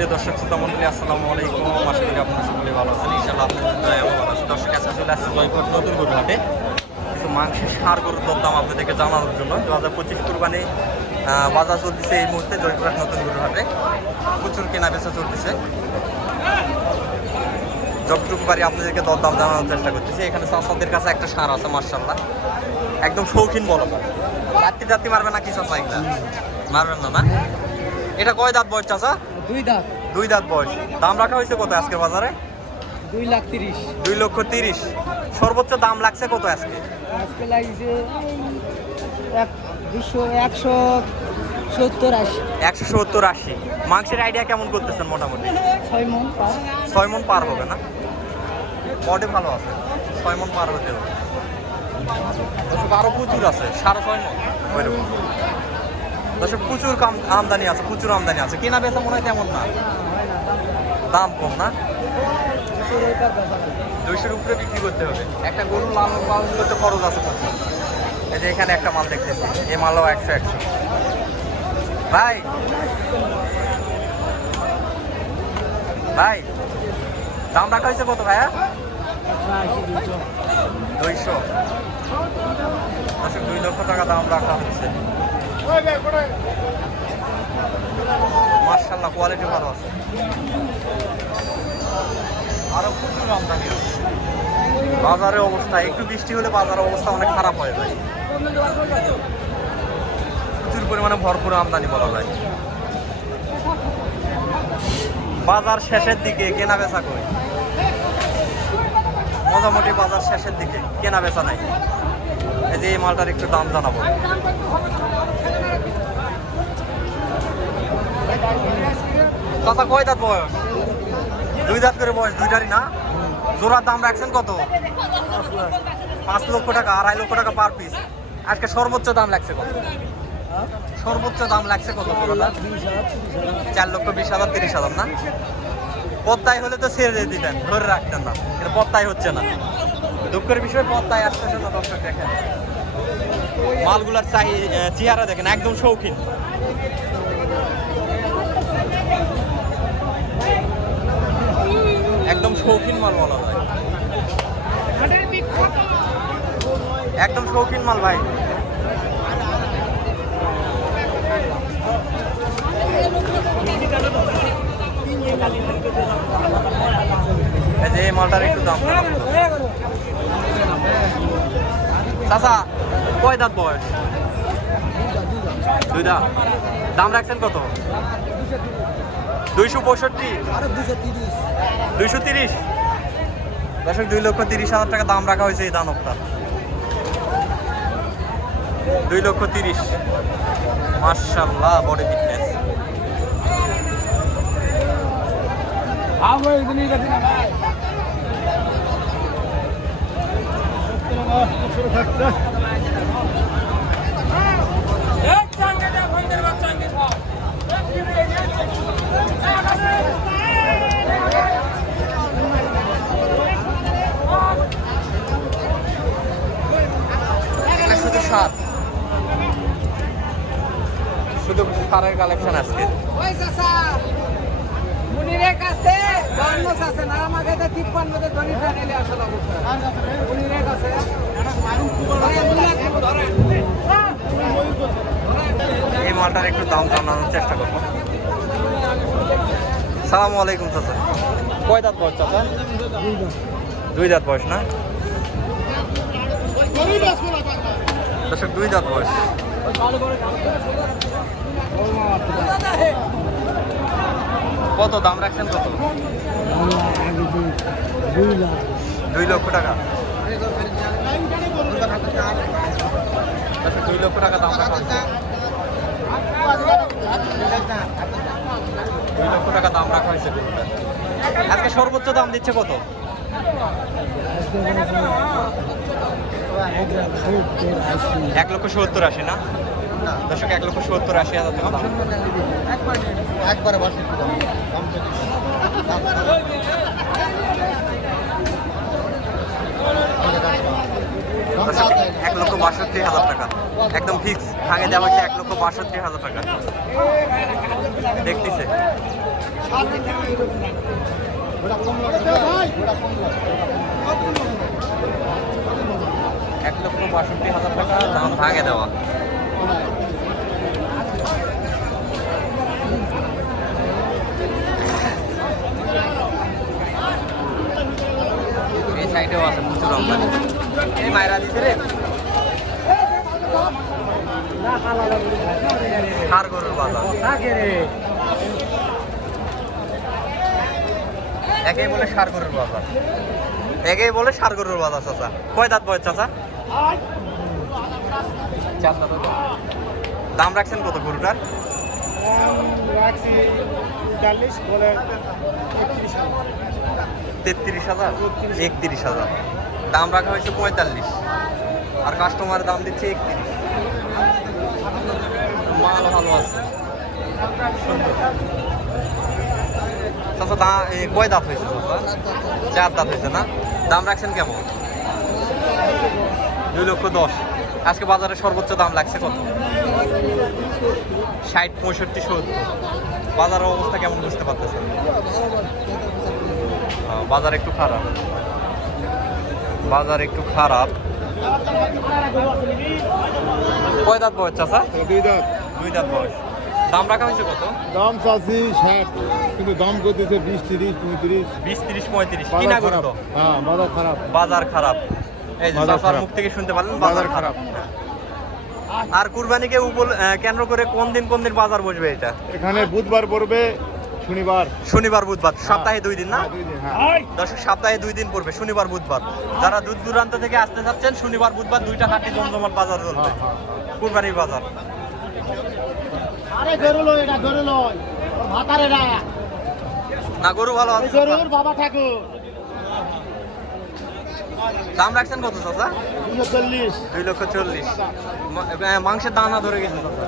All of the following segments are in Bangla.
সুপ্রিয় দর্শক শ্রোতা মন্ডলী, আসসালামু আলাইকুম। আশা করি আপনারা সকলে ভালো আছেন। ইনশাআল্লাহ আপনাদের দয়ায় ভালো আছেন। দর্শক কাছে চলে আসছে জয়পুর নতুন গরু হাটে কিছু মাংসের সার গরুর দরদাম আপনাদেরকে জানানোর জন্য। 2025 কুরবানি বাজার চলতেছে এই মুহূর্তে জয়পুরহাট নতুন গরুর হাটে। প্রচুর কেনা বেচা চলতেছে। যতটুকু পারি আপনাদেরকে দরদাম জানানোর চেষ্টা করতেছি। এখানে চাষাদের কাছে একটা সার আছে মাশাআল্লাহ, একদম শৌখিন বলো। রাত্রি মারবে না কি চাষা? এগুলা মারবেন না না? এটা কয় দাঁত বয়স চাচা? দুই দাঁত বয়স। দাম রাখা হয়েছে কত আজকে বাজারে? 2,30,000। 2,30,000। সর্বোচ্চ দাম লাগছে কত আজকে? আজকে লাগছে 170-80। মাংসের আইডিয়া কেমন করতেছেন? মোটামুটি 6 মণ পার। 6 মণ পার হবে না? বডি ভালো আছে, 6 মণ পার হতে হবে। আরো প্রচুর আছে, 6.5 মণ ওইরকম। দর্শক প্রচুর আমদানি আছে, প্রচুর আমদানি আছে। কেনা বেচা মনে হয় তেমন না, দাম কম না। 200-র উপরে বিক্রি করতে হবে। একটা গরু লালন পালন করতে খরচ আছে প্রচুর। এই যে এখানে একটা মাল দেখতেছি, এই মালও 100 ভাই ভাই দাম রাখা হয়েছে কত ভাইয়া? 200। দর্শক 2 লক্ষ টাকা দাম রাখা হচ্ছে। মাশাআল্লাহ কোয়ালিটি ভালো আছে। আরো প্রচুর আমদানি আছে। বাজারের অবস্থা একটু বৃষ্টি হলে বাজারের অবস্থা অনেক খারাপ হয়ে যায়। প্রচুর পরিমাণে ভরপুর আমদানি বলা যায়। বাজার শেষের দিকে, কেনা বেচা কই? মোটামুটি বাজার শেষের দিকে, কেনা বেচা নাই। এই যে এই মালটার একটু দাম জানাবো। চাচা কয় দাঁত বয়স? 2 দাঁত করে বয়স, দুইটারই না? জোড়ার দাম রাখছেন কত? 5 লক্ষ টাকা, 2.5 লক্ষ টাকা পার পিস। আজকে সর্বোচ্চ দাম লাগছে কত? সর্বোচ্চ দাম লাগছে কত? 4,20,000, 30,000 না? পত্তায় হলে তো ছেড়ে দিতেন, ধরে রাখতেন না। এটা পত্তায় হচ্ছে না, দুঃখের বিষয়। পত্তায় আসতেছে না। দর্শক দেখেন মালগুলার চেহারা দেখেন, একদম শৌখিন। একদম শৌখিন মাল বলা যায়, একদম শৌখিন মাল ভাই। এই যে এই মালটার একটু দাম। চাচা কয় দাঁত বয়স? 2 দাঁত। দাম রাখছেন কত? 265। 230। দর্শক 2,30,000 টাকা দাম রাখা হয়েছে এই দানবটা। 2,30,000। মাশাআল্লাহ বডি ফিটনেস। শুধু সার, শুধু সারের কালেকশন আজকে। এই মালটার একটু দাম জানানোর চেষ্টা করবো। সালামু আলাইকুম চাচা, কয় দাঁত বয়স চাচা? 2 দাঁত বয়স না? দর্শক 2 দাঁত বয়স। কত দাম রাখছেন কত? 2 লক্ষ টাকা। 2 লক্ষ টাকা দাম রাখা হচ্ছে। 2 লক্ষ টাকা দাম রাখা হয়েছে। আজকে সর্বোচ্চ দাম দিচ্ছে কত? 1,70,000 না? দর্শক 1,70,000 টাকা দাম। একবারে দর্শক 1,62,000 টাকা একদম ফিক্স ভাঙে দেওয়া হয়েছে। 1,62,000 টাকা দেখতেছে। ওটা কম লাগবে ভাই, ওটা কম লাগবে। 1,62,000 টাকা দাম ভাগে দেওয়া। এই সাইডেও আছে প্রচুর আমদানি। এই মায়েরা দিতে রে ষাড় গরুর বাজার। একেই বলে ষাড় গরুর বাজার, একেই বলে ষাড় গরুর বাজার। চাচা কয় দাঁত বয়স চাচা? 4 দাঁত। দাম রাখছেন কত গরুটার? রাখছি 40 বলে 33,000, 31,000। দাম রাখা হয়েছে 45 আর কাস্টমার দাম দিচ্ছে 31। মাল ভালো আছে, সুন্দর। চাচা কয় দাঁত হয়েছে চাচা? 4 দাঁত হয়েছে না? দাম রাখছেন কেমন? 2,10,000। আজকে বাজারে সর্বোচ্চ দাম লাগছে কত? 60, 65, 70। বাজারের অবস্থা কেমন বুঝতে পারতেছেন? বাজার একটু খারাপ, বাজার একটু খারাপ। কয় দাঁত বয়স চাচা? 2 দাঁত। 2 দাঁত বয়স। দাম রাখা হয়েছে কত? দাম চাচ্ছি 60, কিন্তু দাম করতেছে 20, 30, 35। 20, 30, 35 কিনা গরু তো? হ্যাঁ, বাজার খারাপ। বাজার খারাপ। এই যে বাজার চাচার খারাপ। মুখ থেকে শুনতে পারলেন বাজার খারাপ। আর কুরবানিকে কেন্দ্র করে কোন দিন বাজার বসবে এটা? এখানে বুধবার পড়বে, শনিবার। শনিবার বুধবার, সপ্তাহে 2 দিন না? 2 দিন, হ্যাঁ। দর্শক সপ্তাহে 2 দিন পড়বে, শনিবার বুধবার। যারা দূর দূরান্ত থেকে আসতে চাচ্ছেন শনিবার বুধবার 2টা হাটে জমজমাট বাজার চলবে, কুরবানির বাজার। আরে গরু লয়, এটা গরু লয়, ওর ভাতারে না। না গরু ভালো আছে। গরুর বাবা ঠাকুর। দাম রাখছেন কত চাচা? 240। 2,40,000। মাংসের দানা ধরে গেছে চাচা।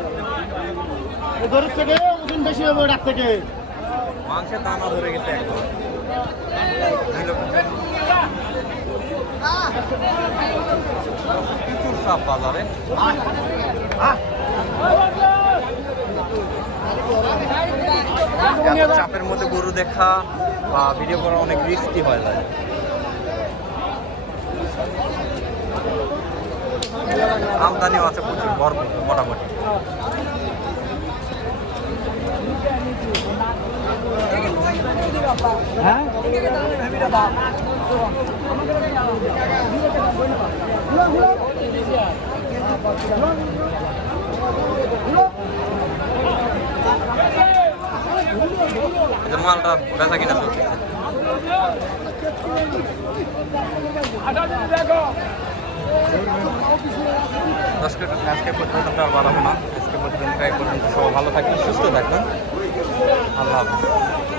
এই গরুর থেকে ওজন বেশি হবে ওটার থেকে। মাংসের দানা ধরে গেছে একদম। 2,40,000। প্রচুর চাপ বাজারে। এত চাপের মধ্যে গরু দেখা বা ভিডিও করা অনেক রিস্কি হয়ে যায়। আমদানিও আছে প্রচুর, ভরপুর মোটামুটি। হ্যাঁ এই যে মালটা বেচা কিনা চলছে। আজকে পর্যন্ত আর বাড়াবো না। আজকে পর্যন্ত সবাই ভালো থাকবেন, সুস্থ থাকবেন। আল্লাহ হাফেজ।